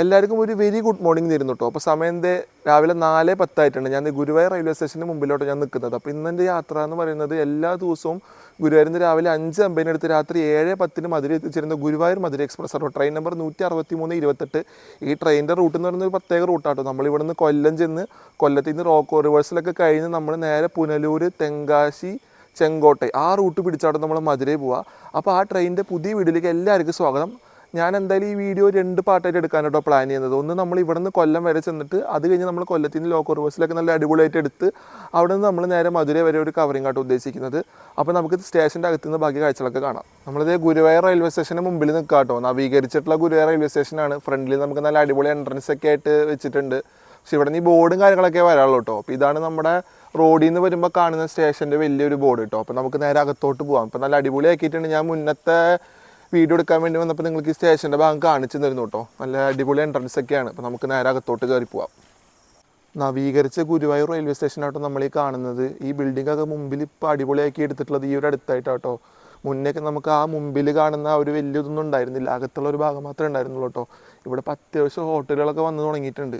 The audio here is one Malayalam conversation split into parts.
എല്ലാവർക്കും ഒരു വെരി ഗുഡ് മോർണിംഗ് തരുന്നു കേട്ടോ. അപ്പോൾ സമയം രാവിലെ 4:10 ആയിട്ടുണ്ട്. ഞാൻ ഗുരുവായൂർ റെയിൽവേ സ്റ്റേഷന് മുമ്പിലോട്ട് ഞാൻ നിൽക്കുന്നത്. അപ്പോൾ ഇന്നെൻ്റെ യാത്ര എന്ന് പറയുന്നത് എല്ലാ ദിവസവും ഗുരുവായൂരിൽ നിന്ന് രാവിലെ 5:50 അടുത്ത് രാത്രി 7:10 മധുര എത്തിച്ചേരുന്ന ഗുരുവായൂർ മധുര എക്സ്പ്രസ് ആണ്. Train number 163-28. ഈ ട്രെയിനിൻ്റെ റൂട്ട് എന്ന് പറയുന്നത് ഒരു പ്രത്യേക റൂട്ടാട്ടോ. നമ്മളിവിടെ നിന്ന് കൊല്ലം ചെന്ന് കൊല്ലത്തിൽ നിന്ന് റോക്കോ റിവേഴ്സിലൊക്കെ കഴിഞ്ഞ് നമ്മൾ നേരെ പുനലൂർ, തെങ്കാശി, ചെങ്കോട്ടை ആ റൂട്ട് പിടിച്ചാണ് നമ്മൾ മധുരയിൽ പോവുക. അപ്പോൾ ആ ട്രെയിനിൻ്റെ പുതിയ വീഡിയോയിലേക്ക് എല്ലാവർക്കും സ്വാഗതം. ഞാൻ എന്തായാലും ഈ വീഡിയോ 2 പാർട്ടായിട്ട് എടുക്കാനായിട്ടോ പ്ലാൻ ചെയ്യുന്നത്. ഒന്ന് നമ്മൾ ഇവിടെ നിന്ന് കൊല്ലം വരെ ചെന്നിട്ട് അത് കഴിഞ്ഞ് നമ്മൾ കൊല്ലത്തിൽ നിന്ന് ലോക്കൽ റിവേഴ്സിലൊക്കെ നല്ല അടിപൊളിയായിട്ട് എടുത്ത് അവിടെ നിന്ന് നമ്മൾ നേരെ മധുര വരെ ഒരു കവറിംഗ് ആയിട്ട് ഉദ്ദേശിക്കുന്നത്. അപ്പോൾ നമുക്ക് സ്റ്റേഷൻ്റെ അകത്ത് നിന്ന് ബാക്കി കാഴ്ചകളൊക്കെ കാണാം. നമ്മളിത് ഗുരുവായൂർ റെയിൽവേ സ്റ്റേഷന് മുമ്പിൽ നിൽക്കാം കേട്ടോ. നവീകരിച്ചിട്ടുള്ള ഗുരുവായൂർ റെയിൽവേ സ്റ്റേഷനാണ്. ഫ്രണ്ടിൽ നമുക്ക് നല്ല അടിപൊളി എൻട്രൻസ് ഒക്കെ ആയിട്ട് വെച്ചിട്ടുണ്ട്. പക്ഷേ ഇവിടെ നിന്ന് ഈ ബോർഡും കാര്യങ്ങളൊക്കെ വരാനുള്ളൂ കേട്ടോ. അപ്പോൾ ഇതാണ് നമ്മുടെ റോഡിൽ നിന്ന് വരുമ്പോൾ കാണുന്ന സ്റ്റേഷൻ്റെ വലിയൊരു ബോർഡ് കേട്ടോ. അപ്പോൾ നമുക്ക് നേരെ അകത്തോട്ട് പോകാം. അപ്പോൾ നല്ല അടിപൊളിയാക്കിയിട്ടുണ്ട്. ഞാൻ മുന്നത്തെ വീഡിയോ എടുക്കാൻ വേണ്ടി വന്നപ്പോൾ നിങ്ങൾക്ക് ഈ സ്റ്റേഷൻ്റെ ഭാഗം കാണിച്ചു തരുന്നു കേട്ടോ. നല്ല അടിപൊളി എൻട്രൻസ് ഒക്കെയാണ്. അപ്പോൾ നമുക്ക് നേരെ അകത്തോട്ട് കയറി പോവാം. നവീകരിച്ച ഗുരുവായൂർ റെയിൽവേ സ്റ്റേഷനാട്ടോ നമ്മൾ ഈ കാണുന്നത്. ഈ ബിൽഡിങ്ങൊക്കെ മുമ്പിൽ ഇപ്പോൾ അടിപൊളിയാക്കി എടുത്തിട്ടുള്ളത് ഈ ഒരു അടുത്തായിട്ടാട്ടോ. മുന്നേക്ക് നമുക്ക് ആ മുമ്പിൽ കാണുന്ന ഒരു വലിയതൊന്നും ഉണ്ടായിരുന്നില്ല. അകത്തുള്ള ഒരു ഭാഗം മാത്രമേ ഉണ്ടായിരുന്നുള്ളൂ കേട്ടോ. ഇവിടെ ഇപ്പോൾ അത്യാവശ്യം ഹോട്ടലുകളൊക്കെ വന്ന് തുടങ്ങിയിട്ടുണ്ട്.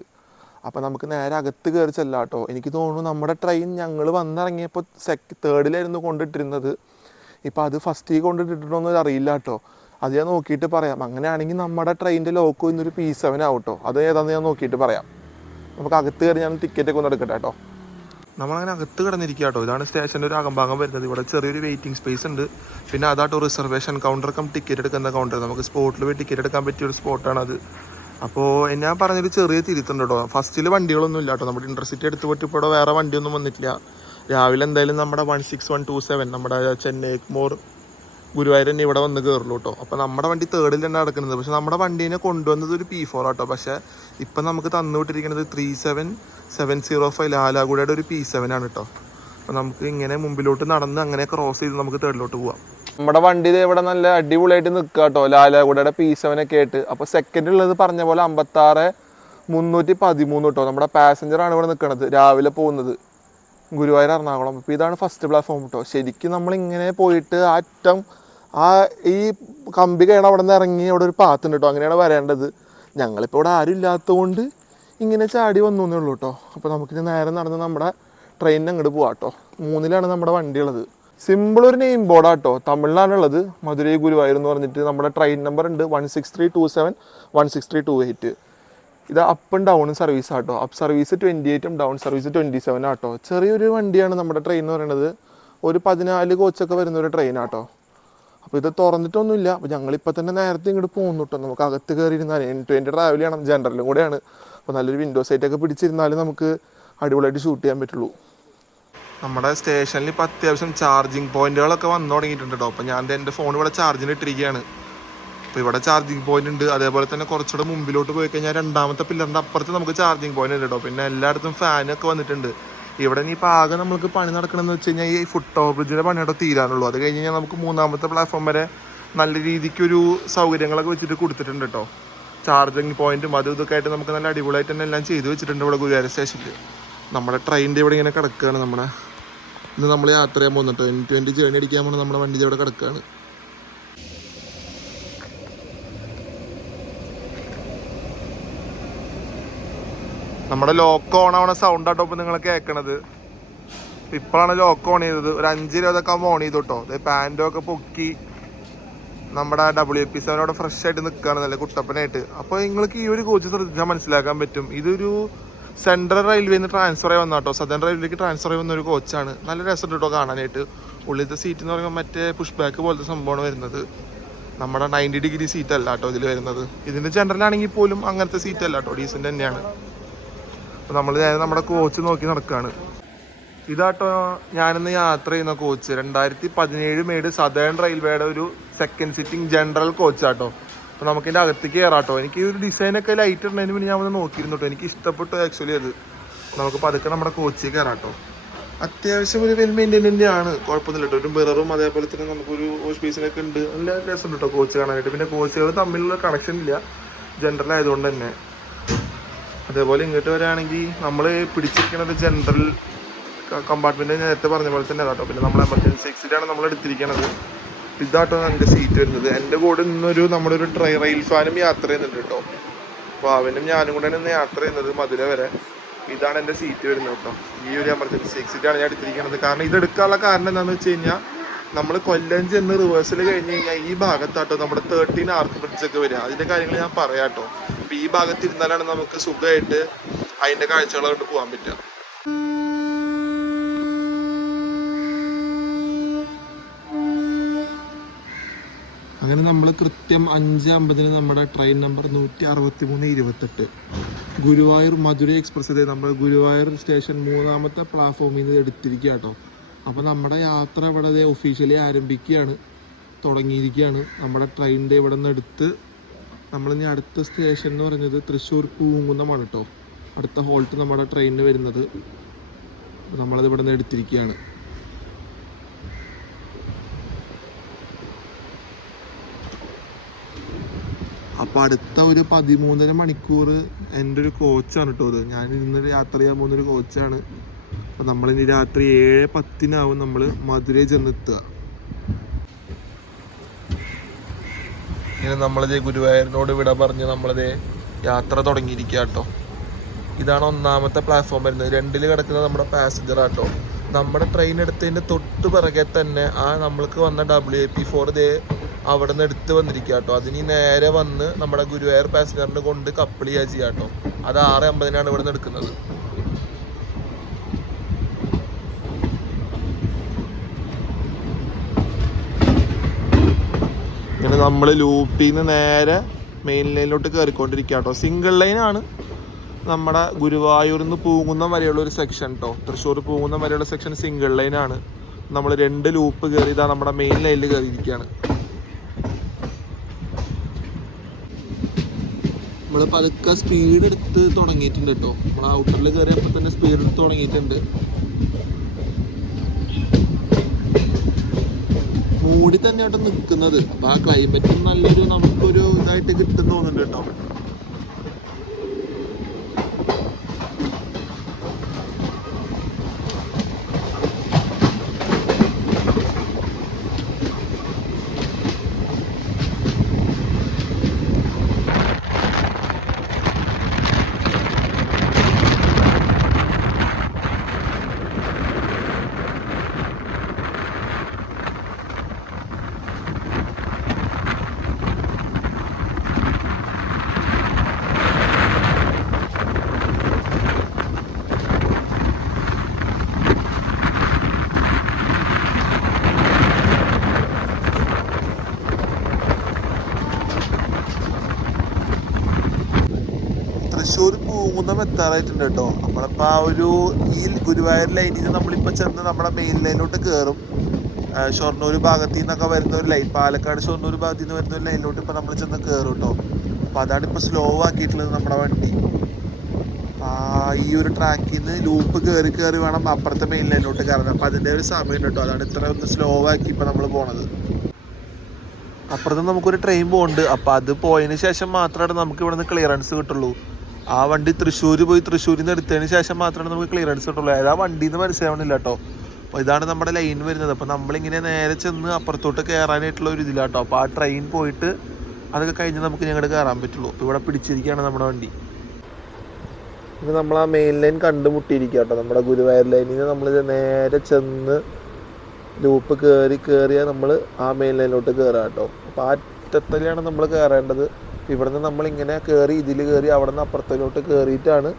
അപ്പോൾ നമുക്ക് നേരെ അകത്ത് കയറി ചെല്ലാം കേട്ടോ. എനിക്ക് തോന്നുന്നു നമ്മുടെ ട്രെയിൻ ഞങ്ങൾ വന്നിറങ്ങിയപ്പോൾ 3rdiലായിരുന്നു കൊണ്ടിട്ടിരുന്നത്. ഇപ്പോൾ അത് ഫസ്റ്റിൽ കൊണ്ടിട്ടിട്ടുണ്ടോയെന്ന് അറിയില്ല കേട്ടോ. അത് ഞാൻ നോക്കിയിട്ട് പറയാം. അങ്ങനെയാണെങ്കിൽ നമ്മുടെ ട്രെയിനിൻ്റെ ലോക്കോ ഇന്നൊരു P7 ആവും കേട്ടോ. അത് ഏതാണെന്ന് ഞാൻ നോക്കിയിട്ട് പറയാം. നമുക്ക് അകത്ത് കയറി ഞാൻ ടിക്കറ്റൊക്കെ ഒന്ന് എടുക്കട്ടെ കേട്ടോ. നമ്മളങ്ങനെ അകത്ത് കിടന്നിരിക്കുക കേട്ടോ. ഇതാണ് സ്റ്റേഷൻ്റെ ഒരു അകംഭാഗം വരുന്നത്. ഇവിടെ ചെറിയൊരു വെയിറ്റിംഗ് സ്പേസ് ഉണ്ട്. പിന്നെ അതാട്ടോ റിസർവേഷൻ കൗണ്ടർ ടിക്കറ്റ് എടുക്കുന്ന കൗണ്ടർ. നമുക്ക് സ്പോട്ടിൽ പോയി ടിക്കറ്റ് എടുക്കാൻ പറ്റിയ ഒരു സ്പോട്ടാണത്. അപ്പോൾ ഞാൻ പറഞ്ഞൊരു ചെറിയ തിരുത്തുണ്ട് കേട്ടോ. ഫസ്റ്റിൽ വണ്ടികളൊന്നും ഇല്ല കേട്ടോ. നമ്മുടെ ഇൻ്റർസിറ്റി എടുത്ത് പോയിട്ട് ഇപ്പോൾ വേറെ വണ്ടിയൊന്നും വന്നിട്ടില്ല. രാവിലെ എന്തായാലും നമ്മുടെ 16127 നമ്മുടെ ചെന്നൈ എഗ്മോർ ഗുരുവായൂർ തന്നെ ഇവിടെ വന്ന് കയറുള്ളൂ കേട്ടോ. അപ്പോൾ നമ്മുടെ വണ്ടി 3rdiൽ തന്നെ നടക്കുന്നത്. പക്ഷേ നമ്മുടെ വണ്ടീനെ കൊണ്ടുവന്നത് ഒരു P4 ആട്ടോ. പക്ഷേ ഇപ്പം നമുക്ക് തന്നുവിട്ടിരിക്കുന്നത് 37705 ലാലാഗുഡയുടെ ഒരു P7 ആണ് കേട്ടോ. അപ്പോൾ നമുക്ക് ഇങ്ങനെ മുമ്പിലോട്ട് നടന്ന് അങ്ങനെ ക്രോസ് ചെയ്ത് നമുക്ക് 3rdiലോട്ട് പോവാം. നമ്മുടെ വണ്ടി ഇവിടെ നല്ല അടിപൊളിയായിട്ട് നിൽക്കുക കേട്ടോ. ലാലാഗുഡയുടെ P7 ഒക്കെ ആയിട്ട്. അപ്പോൾ സെക്കൻഡുള്ളത് പറഞ്ഞ പോലെ 56,313 കേട്ടോ. നമ്മുടെ പാസഞ്ചറാണ് ഇവിടെ നിൽക്കുന്നത് രാവിലെ പോകുന്നത് ഗുരുവായൂർ എറണാകുളം. അപ്പോൾ ഇതാണ് ഫസ്റ്റ് പ്ലാറ്റ്ഫോം കേട്ടോ. ശരിക്കും നമ്മളിങ്ങനെ പോയിട്ട് അറ്റം ഈ കമ്പി കഴിയണം അവിടെ നിന്ന് ഇറങ്ങി അവിടെ ഒരു പാത്തുണ്ട് കേട്ടോ. അങ്ങനെയാണ് വരേണ്ടത്. ഞങ്ങളിപ്പോൾ ഇവിടെ ആരും ഇല്ലാത്തതുകൊണ്ട് ഇങ്ങനെ ചാടി വന്നു എന്നേ ഉള്ളൂ കേട്ടോ. അപ്പോൾ നമുക്കിനി നേരെ നടന്ന് നമ്മുടെ ട്രെയിനിന് അങ്ങോട്ട് പോവാം കേട്ടോ. 3ലാണ് നമ്മുടെ വണ്ടി ഉള്ളത്. സിമ്പിൾ ഒരു നെയിം ബോർഡാട്ടോ. തമിഴിലാണുള്ളത്. മധുരൈ ഗുരുവായൂർ എന്ന് പറഞ്ഞിട്ട് നമ്മുടെ ട്രെയിൻ നമ്പർ ഉണ്ട് 16327 16328. ഇത് അപ്പ് ആൻഡ് ഡൗൺ സർവീസ് ആട്ടോ. അപ്പ് സർവീസ് 28 ഡൗൺ സർവീസ് 27 ആട്ടോ. ചെറിയൊരു വണ്ടിയാണ് നമ്മുടെ ട്രെയിൻ എന്ന് പറയുന്നത്. ഒരു 14 കോച്ചൊക്കെ വരുന്ന ഒരു ട്രെയിൻ ആട്ടോ. അപ്പോൾ ഇത് തുറന്നിട്ടൊന്നുമില്ല. അപ്പോൾ ഞങ്ങളിപ്പോൾ തന്നെ നേരത്തെ ഇങ്ങോട്ട് പോകുന്നു കേട്ടോ. നമുക്ക് അകത്ത് കയറിയിരുന്നാൽ end-to-end ട്രാവൽ ചെയ്യണം. ജനറലും കൂടെയാണ്. അപ്പോൾ നല്ലൊരു വിൻഡോ സൈറ്റൊക്കെ പിടിച്ചിരുന്നാലും നമുക്ക് അടിപൊളിയായിട്ട് ഷൂട്ട് ചെയ്യാൻ പറ്റുള്ളൂ. നമ്മുടെ സ്റ്റേഷനിൽ ഇപ്പോൾ അത്യാവശ്യം ചാർജിങ് പോയിന്റുകളൊക്കെ വന്നു തുടങ്ങിയിട്ടുണ്ട് കേട്ടോ. അപ്പോൾ ഞാൻ എൻ്റെ ഫോൺ ഇവിടെ ചാർജിന് ഇട്ടിരിക്കുകയാണ്. അപ്പോൾ ഇവിടെ ചാർജിങ് പോയിന്റ് ഉണ്ട്. അതേപോലെ തന്നെ കുറച്ചുകൂടെ മുമ്പിലോട്ട് പോയി കഴിഞ്ഞാൽ 2ാമത്തെ പില്ലറിൻ്റെ അപ്പുറത്ത് നമുക്ക് ചാർജിങ് പോയിന്റ് ഉണ്ട് കേട്ടോ. പിന്നെ എല്ലായിടത്തും ഫാനൊക്കെ വന്നിട്ടുണ്ട്. ഇവിടെ ഇനിയിപ്പോൾ ആകെ നമുക്ക് പണി നടക്കണമെന്ന് വെച്ച് കഴിഞ്ഞാൽ ഈ ഫുട് ഓവർ ബ്രിഡ്ജിൻ്റെ പണിയോടെ തീരാനുള്ളൂ. അത് കഴിഞ്ഞ് കഴിഞ്ഞാൽ നമുക്ക് 3ാമത്തെ പ്ലാറ്റ്ഫോം വരെ നല്ല രീതിക്കൊരു സൗകര്യങ്ങളൊക്കെ വെച്ചിട്ട് കൊടുത്തിട്ടുണ്ട് കേട്ടോ. ചാർജിങ് പോയിന്റും അതും ഇതൊക്കെ ആയിട്ട് നമുക്ക് നല്ല അടിപൊളിയായിട്ട് തന്നെ എല്ലാം ചെയ്ത് വെച്ചിട്ടുണ്ട് ഇവിടെ ഗുരുവായൂർ സ്റ്റേഷനിൽ. നമ്മുടെ ട്രെയിനിൻ്റെ ഇവിടെ ഇങ്ങനെ കിടക്കുകയാണ്. ഇന്ന് നമ്മൾ യാത്ര ചെയ്യാൻ പോകുന്നുട്ടോ. end-to-end ജേർണി അടിക്കാൻ പോകുന്നത് നമ്മുടെ വണ്ടി ഇവിടെ കിടക്കുകയാണ്. നമ്മുടെ ലോക്ക് ഓൺ ആവണ സൗണ്ട് ആട്ടോ ഇപ്പം നിങ്ങൾ കേൾക്കണത്. ഇപ്പോഴാണ് ലോക്ക് ഓൺ ചെയ്തത്. ഒരു 5:20 ആകുമ്പോൾ ഓൺ ചെയ്തു കേട്ടോ. അതായത് പാൻറ്റൊക്കെ പൊക്കി നമ്മുടെ WP7 ഫ്രഷ് ആയിട്ട് നിൽക്കുകയാണ് നല്ല കുട്ടപ്പനായിട്ട്. അപ്പോൾ നിങ്ങൾക്ക് ഈ ഒരു കോച്ച് ശ്രദ്ധിച്ചാൽ മനസ്സിലാക്കാൻ പറ്റും. ഇതൊരു സെൻട്രൽ റെയിൽവേയിൽ നിന്ന് ട്രാൻസ്ഫർ ആയി വന്ന കേട്ടോ. സദേൺ റെയിൽവേക്ക് ട്രാൻസ്ഫർ ആയി വന്ന ഒരു കോച്ചാണ്. നല്ല രസമുണ്ട് കേട്ടോ കാണാനായിട്ട്. ഉള്ളിലത്തെ സീറ്റ് എന്ന് പറയുമ്പോൾ മറ്റേ പുഷ് ബാക്ക് പോലത്തെ സംഭവമാണ് വരുന്നത്. നമ്മുടെ 90 ഡിഗ്രി സീറ്റ് അല്ല കേട്ടോ ഇതിൽ വരുന്നത്. ഇതിൻ്റെ ജനറലാണെങ്കിൽ പോലും അങ്ങനത്തെ സീറ്റ് അല്ല കേട്ടോ. ഡീസൻ്റ് തന്നെയാണ്. അപ്പോൾ നമ്മൾ നമ്മുടെ കോച്ച് നോക്കി നടക്കുകയാണ്. ഇതാട്ടോ ഞാനിന്ന് യാത്ര ചെയ്യുന്ന കോച്ച് 2017 മെയ്ഡ് സദേൺ റെയിൽവേയുടെ ഒരു സെക്കൻഡ് സിറ്റിംഗ് ജനറൽ കോച്ചാട്ടോ. അപ്പോൾ നമുക്കിതിൻ്റെ അകത്തേക്ക് കയറാട്ടോ. എനിക്ക് ഒരു ഡിസൈനൊക്കെ ലൈറ്റ് ഉണ്ടതിന് പിന്നെ ഞാൻ ഒന്ന് നോക്കിയിരുന്നു കേട്ടോ. എനിക്ക് ഇഷ്ടപ്പെട്ടു ആക്ച്വലി അത്. നമുക്ക് പതുക്കെ നമ്മുടെ കോച്ചിൽ കയറാട്ടോ. അത്യാവശ്യം ഒരു വെൽ മെയിൻറ്റൈൻഡ് ആണ്. കുഴപ്പമൊന്നുമില്ല കേട്ടോ. ഒരു മിററും അതേപോലെ തന്നെ നമുക്കൊരു വാഷ് ബേസിനൊക്കെ ഉണ്ട്. നല്ല രസമുണ്ട് കേട്ടോ കോച്ച് കാണാനായിട്ട്. പിന്നെ കോച്ചുകൾ തമ്മിലുള്ള കണക്ഷൻ ഇല്ല ജനറൽ ആയതുകൊണ്ട് തന്നെ. അതേപോലെ ഇങ്ങോട്ട് വരികയാണെങ്കിൽ നമ്മൾ പിടിച്ചിരിക്കുന്നത് ജനറൽ കമ്പാർട്ട്മെൻറ്റ് നേരത്തെ പറഞ്ഞ പോലെ തന്നെ കേട്ടോ. പിന്നെ നമ്മൾ എമർജൻസി എക്സിറ്റാണ് നമ്മൾ എടുത്തിരിക്കുന്നത്. ഇതാട്ടോ എൻ്റെ സീറ്റ് വരുന്നത്. എൻ്റെ കൂടെ നിന്നൊരു നമ്മുടെ ഒരു റെയിൽ ഫാനും യാത്ര ചെയ്യുന്നുണ്ട് കേട്ടോ. അപ്പോൾ അവനും ഞാനും കൂടെ ഇന്ന് യാത്ര ചെയ്യുന്നത് മധുര വരെ. ഇതാണ് എൻ്റെ സീറ്റ് വരുന്നത് കേട്ടോ. ഈ ഒരു എമർജൻസി എക്സിറ്റാണ് ഞാൻ എടുത്തിരിക്കുന്നത്. കാരണം ഇതെടുക്കാനുള്ള കാരണം എന്താണെന്ന് വെച്ച് കഴിഞ്ഞാൽ നമ്മൾ കൊല്ലം ചെന്ന് റിവേഴ്സൽ കഴിഞ്ഞ് കഴിഞ്ഞാൽ ഈ ഭാഗത്താട്ടോ നമ്മുടെ 13 ആർക്ക് ബ്രിഡ്ജൊക്കെ വരിക. അതിൻ്റെ കാര്യങ്ങൾ ഞാൻ പറയാം കേട്ടോ. അപ്പോൾ ഈ ഭാഗത്ത് ഇരുന്നാലാണ് നമുക്ക് സുഖമായിട്ട് അതിൻ്റെ കാഴ്ചകൾ കൊണ്ട് പോകാൻ പറ്റുക. അങ്ങനെ നമ്മൾ കൃത്യം 5:50 നമ്മുടെ ട്രെയിൻ നമ്പർ 163-28 ഗുരുവായൂർ മധുര എക്സ്പ്രസ് ഇതേ നമ്മൾ ഗുരുവായൂർ സ്റ്റേഷൻ 3ാമത്തെ പ്ലാറ്റ്ഫോമിൽ നിന്ന് എടുത്തിരിക്കുക കേട്ടോ. അപ്പോൾ നമ്മുടെ യാത്ര ഇവിടെ ഒഫീഷ്യലി ആരംഭിക്കുകയാണ്, തുടങ്ങിയിരിക്കുകയാണ്. നമ്മുടെ ട്രെയിനിൻ്റെ ഇവിടെ നിന്ന് എടുത്ത് നമ്മളിനി അടുത്ത സ്റ്റേഷൻ എന്ന് പറയുന്നത് തൃശ്ശൂർ പൂങ്കുന്നമാണ് കേട്ടോ. അടുത്ത ഹോൾട്ട് നമ്മുടെ ട്രെയിനിന് വരുന്നത്. നമ്മളത് ഇവിടെ നിന്ന് എടുത്തിരിക്കുകയാണ്. അപ്പോൾ അടുത്ത ഒരു 13.5 മണിക്കൂർ എൻ്റെ ഒരു കോച്ചാണ് കേട്ടോ ഇത്. ഞാൻ ഇന്ന് യാത്ര ചെയ്യാൻ പോകുന്നൊരു കോച്ചാണ്. അപ്പോൾ നമ്മളിനി രാത്രി 7:10 നമ്മൾ മധുരയിൽ ചെന്നെത്തുക. ഇങ്ങനെ നമ്മളത് ഗുരുവായൂരിനോട് വിട പറഞ്ഞ് നമ്മളത് യാത്ര തുടങ്ങിയിരിക്കുക കേട്ടോ. ഇതാണ് 1ാമത്തെ പ്ലാറ്റ്ഫോം വരുന്നത്. 2ൽ കിടക്കുന്നത് നമ്മുടെ പാസഞ്ചറാട്ടോ. നമ്മുടെ ട്രെയിൻ എടുത്തതിൻ്റെ തൊട്ട് പിറകെ തന്നെ ആ നമ്മൾക്ക് വന്ന WAP4 ഇതേ അവിടെ നിന്ന് എടുത്ത് വന്നിരിക്കുക കേട്ടോ. അതിന് നേരെ വന്ന് നമ്മുടെ ഗുരുവായൂർ പാസഞ്ചറിനെ കൊണ്ട് കപ്പിൾ ചെയ്യുക ചെയ്യുക കേട്ടോ. അത് 6:50 ഇവിടെ നിന്ന് എടുക്കുന്നത്. ഇങ്ങനെ നമ്മൾ ലൂപ്പിൽ നിന്ന് നേരെ മെയിൻ ലൈനിലോട്ട് കയറിക്കൊണ്ടിരിക്കുക കേട്ടോ. സിംഗിൾ ലൈനാണ് നമ്മുടെ ഗുരുവായൂരിൽ നിന്ന് പൂങ്കുന്നം വരെയുള്ള ഒരു സെക്ഷൻ കേട്ടോ. തൃശ്ശൂർ പൂങ്കുന്നം വരെയുള്ള സെക്ഷൻ സിംഗിൾ ലൈനാണ്. നമ്മൾ 2 ലൂപ്പ് കയറി ഇതാ നമ്മുടെ മെയിൻ ലൈനിൽ കയറിയിരിക്കുകയാണ്. നമ്മൾ പതുക്കെ സ്പീഡ് എടുത്ത് തുടങ്ങിയിട്ടുണ്ട് കേട്ടോ. നമ്മൾ ഔട്ടറിൽ കയറിയപ്പോൾ തന്നെ സ്പീഡ് എടുത്ത് തുടങ്ങിയിട്ടുണ്ട്. മൂടി തന്നെ ആയിട്ട് നിൽക്കുന്നത്. അപ്പോൾ ആ ക്ലൈമറ്റും നല്ലൊരു നമുക്കൊരു ഇതായിട്ട് കിട്ടും തോന്നുന്നുണ്ട് കേട്ടോ. തൃശ്ശൂർ പൂങ്കുന്നം എത്താറായിട്ടുണ്ട് കേട്ടോ. നമ്മളിപ്പോൾ ആ ഒരു ഈ ഗുരുവായൂർ ലൈനിൽ നിന്ന് നമ്മളിപ്പോൾ ചെന്ന് നമ്മുടെ മെയിൻ ലൈനിലോട്ട് കയറും. ഷൊർണൂർ ഭാഗത്തു നിന്നൊക്കെ വരുന്ന ഒരു ലൈൻ, പാലക്കാട് ഷൊർണൂർ ഭാഗത്തു നിന്ന് വരുന്ന ഒരു ലൈനിലോട്ട് ഇപ്പോൾ നമ്മൾ ചെന്ന് കയറും കേട്ടോ. അപ്പോൾ അതാണ് ഇപ്പോൾ സ്ലോ ആക്കിയിട്ടുള്ളത് നമ്മുടെ വണ്ടി. ഈ ഒരു ട്രാക്കിൽ നിന്ന് ലൂപ്പ് കയറി വേണം അപ്പുറത്തെ മെയിൻ ലൈനിലോട്ട് കയറാൻ. അപ്പോൾ അതിൻ്റെ ഒരു സമയം കേട്ടോ. അതാണ് ഇത്ര ഒന്ന് സ്ലോ ആക്കി ഇപ്പോൾ നമ്മൾ പോണത്. അപ്പുറത്ത് നമുക്കൊരു ട്രെയിൻ പോകുന്നുണ്ട്. അപ്പോൾ അത് പോയതിന് ശേഷം മാത്രമാണ് നമുക്ക് ഇവിടെ നിന്ന് ക്ലിയറൻസ് കിട്ടുള്ളൂ. ആ വണ്ടി തൃശ്ശൂർ പോയി തൃശ്ശൂരിൽ നിന്ന് എടുത്തതിന് ശേഷം മാത്രമാണ് നമുക്ക് ക്ലിയറൻസ് കിട്ടുള്ളൂ. ആ വണ്ടിയിൽ നിന്ന് മനസ്സിലാവണില്ല കേട്ടോ. അപ്പോൾ ഇതാണ് നമ്മുടെ ലൈൻ വരുന്നത്. അപ്പോൾ നമ്മളിങ്ങനെ നേരെ ചെന്ന് അപ്പുറത്തോട്ട് കയറാനായിട്ടുള്ള ഒരു ഇതിലാട്ടോ. അപ്പോൾ ആ ട്രെയിൻ പോയിട്ട് അതൊക്കെ കഴിഞ്ഞ് നമുക്ക് ഞങ്ങളുടെ കയറാൻ പറ്റുള്ളൂ. അപ്പോൾ ഇവിടെ പിടിച്ചിരിക്കുകയാണ് നമ്മുടെ വണ്ടി. ഇത് നമ്മൾ ആ മെയിൻ ലൈൻ കണ്ടുമുട്ടിയിരിക്കുക കേട്ടോ. നമ്മുടെ ഗുരുവായൂർ ലൈനിൽ നിന്ന് നമ്മൾ നേരെ ചെന്ന് ലൂപ്പ് കയറിയാൽ നമ്മൾ ആ മെയിൻ ലൈനിലോട്ട് കയറാം കേട്ടോ. അപ്പോൾ ആ അറ്റത്തലാണ് നമ്മൾ കയറേണ്ടത്. ഇവിടെ നിന്ന് നമ്മളിങ്ങനെ കയറി ഇതിൽ കയറി അവിടെ നിന്ന് അപ്പുറത്തോട്ട് കയറിയിട്ടാണ്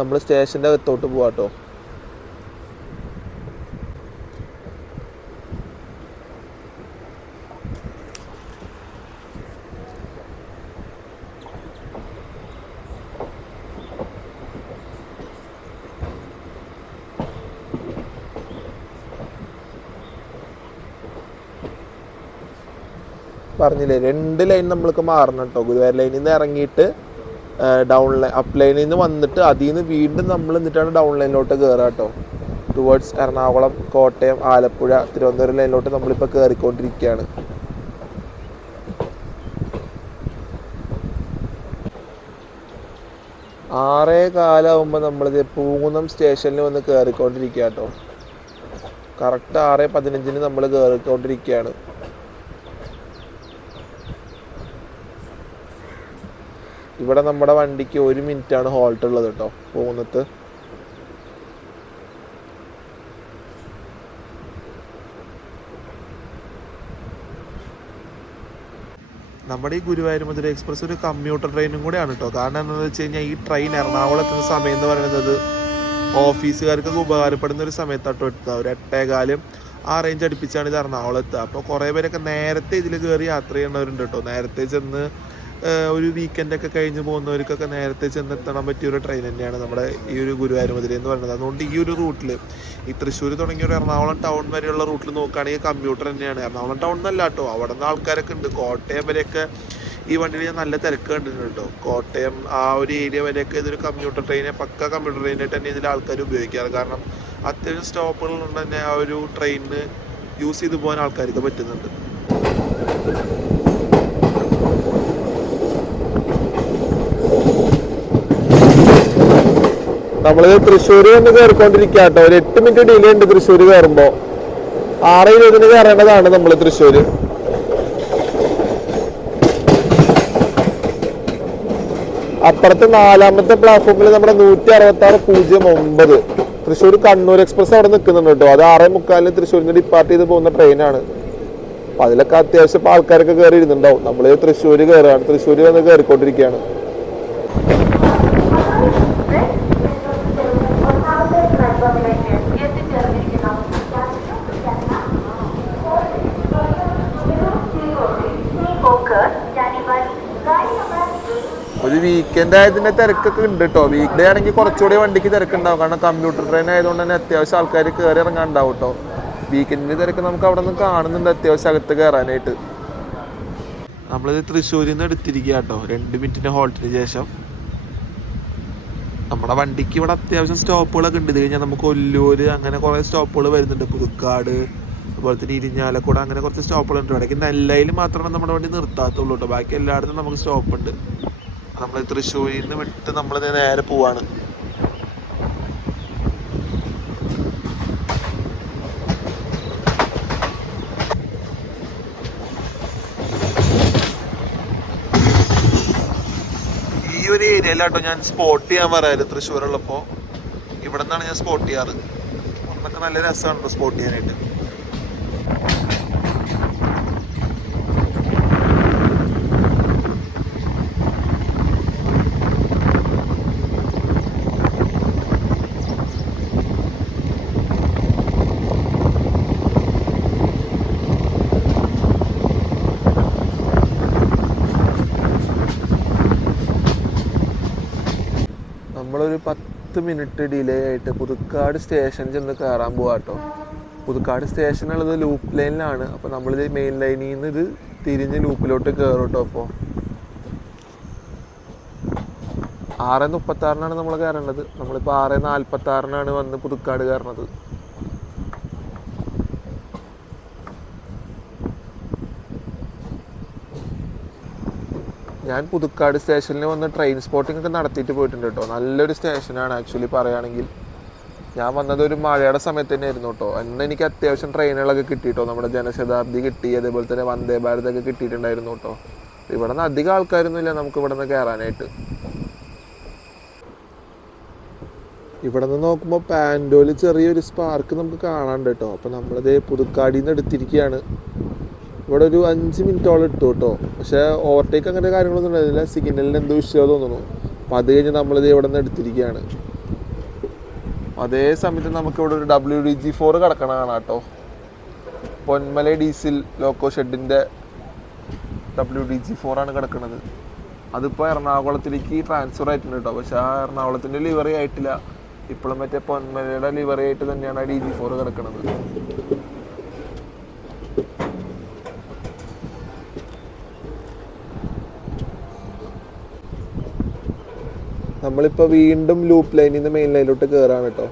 നമ്മൾ സ്റ്റേഷൻ്റെ അകത്തോട്ട് പോകാം കേട്ടോ. പറഞ്ഞില്ലേ 2 ലൈൻ നമ്മൾക്ക് മാറണം കേട്ടോ. ഗുരുവായൂർ ലൈനിൽ നിന്ന് ഇറങ്ങിയിട്ട് ഡൗൺ ലൈൻ അപ്പ് ലൈനിൽ നിന്ന് വന്നിട്ട് അതിൽ നിന്ന് വീണ്ടും നമ്മൾ എന്നിട്ടാണ് ഡൗൺ ലൈനിലോട്ട് കയറുക കേട്ടോ. ടുവേർഡ്സ് എറണാകുളം, കോട്ടയം, ആലപ്പുഴ, തിരുവനന്തപുരം ലൈനിലോട്ട് നമ്മളിപ്പോൾ കയറിക്കൊണ്ടിരിക്കുകയാണ്. ആറേ കാലാവുമ്പോൾ നമ്മളിത് പൂങ്കുന്നം സ്റ്റേഷനിൽ വന്ന് കയറിക്കൊണ്ടിരിക്കുക കേട്ടോ. കറക്റ്റ് 6:15 നമ്മൾ കയറിക്കൊണ്ടിരിക്കുകയാണ്. ഇവിടെ നമ്മുടെ വണ്ടിക്ക് 1 മിനിറ്റാണ് ഹോൾട്ട് ഉള്ളത് കേട്ടോ പോകുന്നത്. നമ്മുടെ ഈ ഗുരുവായൂർ മുതൽ എക്സ്പ്രസ് ഒരു കമ്മ്യൂട്ടർ ട്രെയിനും കൂടെയാണ് കേട്ടോ. കാരണം എന്താണെന്ന് വെച്ച് കഴിഞ്ഞാൽ ഈ ട്രെയിൻ എറണാകുളം എത്തുന്ന സമയം എന്ന് പറയുന്നത് ഓഫീസുകാർക്കൊക്കെ ഉപകാരപ്പെടുന്ന ഒരു സമയത്താട്ടോ എത്തുക. ഒരു 8:15 ആ റേഞ്ച് അടുപ്പിച്ചാണ് ഇത് എറണാകുളം എത്തുക. അപ്പോൾ കുറേ പേരൊക്കെ നേരത്തെ ഇതിൽ കയറി യാത്ര ചെയ്യേണ്ടവരുണ്ട് കേട്ടോ. നേരത്തെ ചെന്ന് ഒരു വീക്കെൻഡൊക്കെ കഴിഞ്ഞ് പോകുന്നവർക്കൊക്കെ നേരത്തെ ചെന്നെത്തണം പറ്റിയൊരു ട്രെയിൻ തന്നെയാണ് നമ്മുടെ ഈ ഒരു ഗുരുവായൂർ മുതൽ എന്ന് പറയുന്നത്. അതുകൊണ്ട് ഈ ഒരു റൂട്ടിൽ ഈ തൃശ്ശൂർ തുടങ്ങിയ ഒരു എറണാകുളം ടൗൺ വരെയുള്ള റൂട്ടിൽ നോക്കുകയാണെങ്കിൽ കമ്പ്യൂട്ടർ തന്നെയാണ്. എറണാകുളം ടൗൺ എന്നല്ല കേട്ടോ, അവിടെ നിന്ന് ആൾക്കാരൊക്കെ ഉണ്ട്. കോട്ടയം വരെയൊക്കെ ഈ വണ്ടിയിൽ ഞാൻ നല്ല തിരക്ക് കണ്ടിട്ടുണ്ട് കേട്ടോ. കോട്ടയം ആ ഒരു ഏരിയ വരെയൊക്കെ ഇതൊരു കമ്പ്യൂട്ടർ ട്രെയിനെ പക്ക കമ്പ്യൂട്ടർ ട്രെയിനായിട്ട് തന്നെ ഇതിൽ ആൾക്കാർ ഉപയോഗിക്കാറ്. കാരണം അത്യാവശ്യം സ്റ്റോപ്പുകളുണ്ട് തന്നെ ആ ഒരു ട്രെയിനിന് യൂസ് ചെയ്ത് പോകാൻ ആൾക്കാർക്ക് പറ്റുന്നുണ്ട്. നമ്മൾ തൃശ്ശൂർ വന്ന് കയറിക്കൊണ്ടിരിക്കുക കേട്ടോ. ഒരു 8 മിനിറ്റ് ഡിലേ ഉണ്ട് തൃശ്ശൂർ കയറുമ്പോൾ. 6:20 കയറേണ്ടതാണ് നമ്മൾ തൃശ്ശൂര്. അപ്പുറത്ത് 4ാമത്തെ പ്ലാറ്റ്ഫോമിൽ നമ്മുടെ 166.09 തൃശ്ശൂർ കണ്ണൂർ എക്സ്പ്രസ് അവിടെ നിൽക്കുന്നുണ്ട് കേട്ടോ. അത് 6:45 തൃശ്ശൂരിൽ നിന്ന് ഡിപ്പാർട്ട് ചെയ്ത് പോകുന്ന ട്രെയിനാണ്. അപ്പം അതിലൊക്കെ അത്യാവശ്യം ആൾക്കാരൊക്കെ കയറി ഇരുന്നുണ്ടാവും. നമ്മൾ തൃശ്ശൂർ കയറുകയാണ്, തൃശ്ശൂർ വന്ന് കയറിക്കൊണ്ടിരിക്കുകയാണ്. ഒരു വീക്കെൻഡ് ആയതിന്റെ തിരക്കൊക്കെ ഉണ്ട് കേട്ടോ. വീക്ക് ഡേ ആണെങ്കിൽ കുറച്ചുകൂടി വണ്ടിക്ക് തിരക്കുണ്ടാവും. കാരണം കമ്പ്യൂട്ടർ ട്രെയിൻ ആയതുകൊണ്ട് തന്നെ അത്യാവശ്യം ആൾക്കാർ കയറി ഇറങ്ങാനുണ്ടാവും കേട്ടോ. വീക്കെൻഡിന്റെ തിരക്ക് നമുക്ക് അവിടെ നിന്ന് കാണുന്നുണ്ട് അത്യാവശ്യം അകത്ത് കയറാനായിട്ട്. നമ്മളിത് തൃശ്ശൂരിൽ നിന്ന് എടുത്തിരിക്കുക കേട്ടോ 2 മിനിറ്റിന്റെ ഹോൾട്ടിന് ശേഷം. നമ്മുടെ വണ്ടിക്ക് ഇവിടെ അത്യാവശ്യം സ്റ്റോപ്പുകളൊക്കെ ഉണ്ട്. ഇത് കഴിഞ്ഞാൽ നമുക്ക് ഒല്ലൂർ അങ്ങനെ കുറേ സ്റ്റോപ്പുകൾ വരുന്നുണ്ട്. പുതുക്കാട്, അതുപോലെ തന്നെ ഇരിഞ്ഞാലക്കുട, അങ്ങനെ കുറച്ച് സ്റ്റോപ്പുകളുണ്ട്. ഇടയ്ക്ക് നെല്ലയിൽ മാത്രമാണ് നമ്മുടെ വണ്ടി നിർത്താത്തുള്ളൂ കേട്ടോ. ബാക്കി എല്ലായിടത്തും നമുക്ക് സ്റ്റോപ്പ് ഉണ്ട്. നമ്മൾ തൃശ്ശൂരിൽ നിന്ന് വിട്ട് നമ്മൾ നേരെ പോവാണ്. ഈ ഒരു ഏരിയയിലാട്ടോ ഞാൻ സ്പോട്ട് ചെയ്യാൻ പറയാറ് തൃശ്ശൂരുള്ളപ്പോൾ. ഇവിടെ നിന്നാണ് ഞാൻ സ്പോട്ട് ചെയ്യാറ്. അന്നൊക്കെ നല്ല രസമാണ് സ്പോട്ട് ചെയ്യാനായിട്ട്. നമ്മളൊരു 10 മിനിറ്റ് ഡിലേ ആയിട്ട് പുതുക്കാട് സ്റ്റേഷനിൽ ചെന്ന് കയറാൻ പോവാ കേട്ടോ. പുതുക്കാട് സ്റ്റേഷനുള്ളത് ലൂപ്പ് ലൈനിലാണ്. അപ്പോൾ നമ്മളിത് മെയിൻ ലൈനിൽ നിന്ന് ഇത് തിരിഞ്ഞ് ലൂപ്പിലോട്ട് കയറും കേട്ടോ. അപ്പോൾ 6:36 നമ്മൾ കയറേണ്ടത്. നമ്മളിപ്പോൾ 6:46 വന്ന് പുതുക്കാട് കയറണത്. ഞാൻ പുതുക്കാട് സ്റ്റേഷനിൽ വന്ന് ട്രെയിൻ സ്പോട്ടിംഗ് ഒക്കെ നടത്തിയിട്ട് പോയിട്ടുണ്ട് കേട്ടോ. നല്ലൊരു സ്റ്റേഷനാണ് ആക്ച്വലി പറയുകയാണെങ്കിൽ. ഞാൻ വന്നത് ഒരു മഴയുടെ സമയത്ത് തന്നെ ആയിരുന്നു കേട്ടോ. അന്ന് എനിക്ക് അത്യാവശ്യം ട്രെയിനുകളൊക്കെ കിട്ടിയിട്ടോ. നമ്മുടെ ജനശതാബ്ദി കിട്ടി, അതേപോലെ തന്നെ വന്ദേ ഭാരതൊക്കെ കിട്ടിയിട്ടുണ്ടായിരുന്നു കേട്ടോ. ഇവിടെ നിന്ന് അധികം ആൾക്കാരൊന്നുമില്ല നമുക്ക് ഇവിടെ നിന്ന് കയറാനായിട്ട്. ഇവിടെ നിന്ന് നോക്കുമ്പോൾ പാൻഡോയിൽ ചെറിയൊരു സ്പാർക്ക് നമുക്ക് കാണാണ്ട് കേട്ടോ. അപ്പോൾ നമ്മളിത് പുതുക്കാടിയിൽ നിന്ന് എടുത്തിരിക്കുകയാണ്. ഇവിടെ ഒരു 5 മിനിറ്റോളം ഇട്ടു കേട്ടോ. പക്ഷേ ഓവർടേക്ക് അങ്ങനെ കാര്യങ്ങളൊന്നും ഉണ്ടായിരുന്നില്ല. സിഗ്നലിന് എന്തോ വിഷയം തോന്നുന്നു. അപ്പം അത് കഴിഞ്ഞ് നമ്മളിത് ഇവിടെ നിന്ന് എടുത്തിരിക്കുകയാണ്. അതേ സമയത്ത് നമുക്കിവിടെ ഒരു WDG4 കിടക്കണ കാണാം കേട്ടോ. പൊന്മല ഡീസിൽ ലോക്കോ ഷെഡിൻ്റെ WDG4 ആണ് കിടക്കുന്നത്. അതിപ്പോൾ എറണാകുളത്തിലേക്ക് ട്രാൻസ്ഫർ ആയിട്ടുണ്ട് കേട്ടോ. പക്ഷേ ആ എറണാകുളത്തിൻ്റെ ലിവറി ആയിട്ടില്ല. ഇപ്പോഴും മറ്റേ പൊന്മലയുടെ ലിവറി ആയിട്ട് തന്നെയാണ് ആ DG4 കിടക്കുന്നത്. നമ്മളിപ്പോൾ വീണ്ടും ലൂപ്പ് ലൈനിൽ നിന്ന് മെയിൻ ലൈനിലോട്ട് കയറാണ് കേട്ടോ.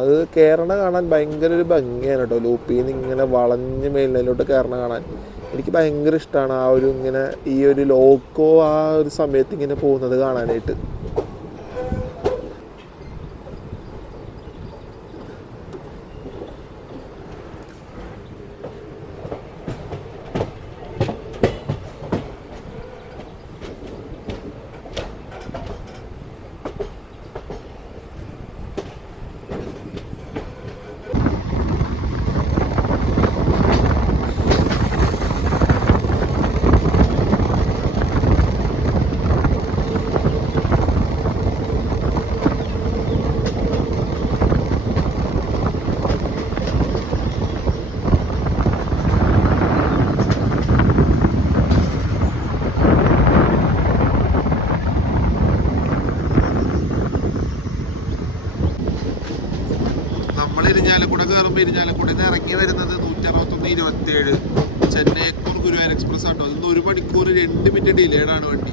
അത് കയറണ കാണാൻ ഭയങ്കര ഒരു ഭംഗിയാണ് കേട്ടോ. ലൂപ്പിൽ നിന്ന് ഇങ്ങനെ വളഞ്ഞ് മെയിൻ ലൈനിലോട്ട് കയറണ കാണാൻ എനിക്ക് ഭയങ്കര ഇഷ്ടമാണ്. ആ ഒരു ഇങ്ങനെ ഈ ഒരു ലോക്കോ ആ ഒരു സമയത്ത് ഇങ്ങനെ പോകുന്നത് കാണാനായിട്ട്. പെരിഞ്ഞാലക്കുടയിൽ നിന്ന് ഇറങ്ങി വരുന്നത് 161-27 ചെന്നൈക്കൂർ ഗുരുവായൂർ എക്സ്പ്രസ് ആട്ടോ. അതിൽ നിന്ന് 1 മണിക്കൂർ 2 മിനിറ്റ് ഡിലേഡാണ് വണ്ടി.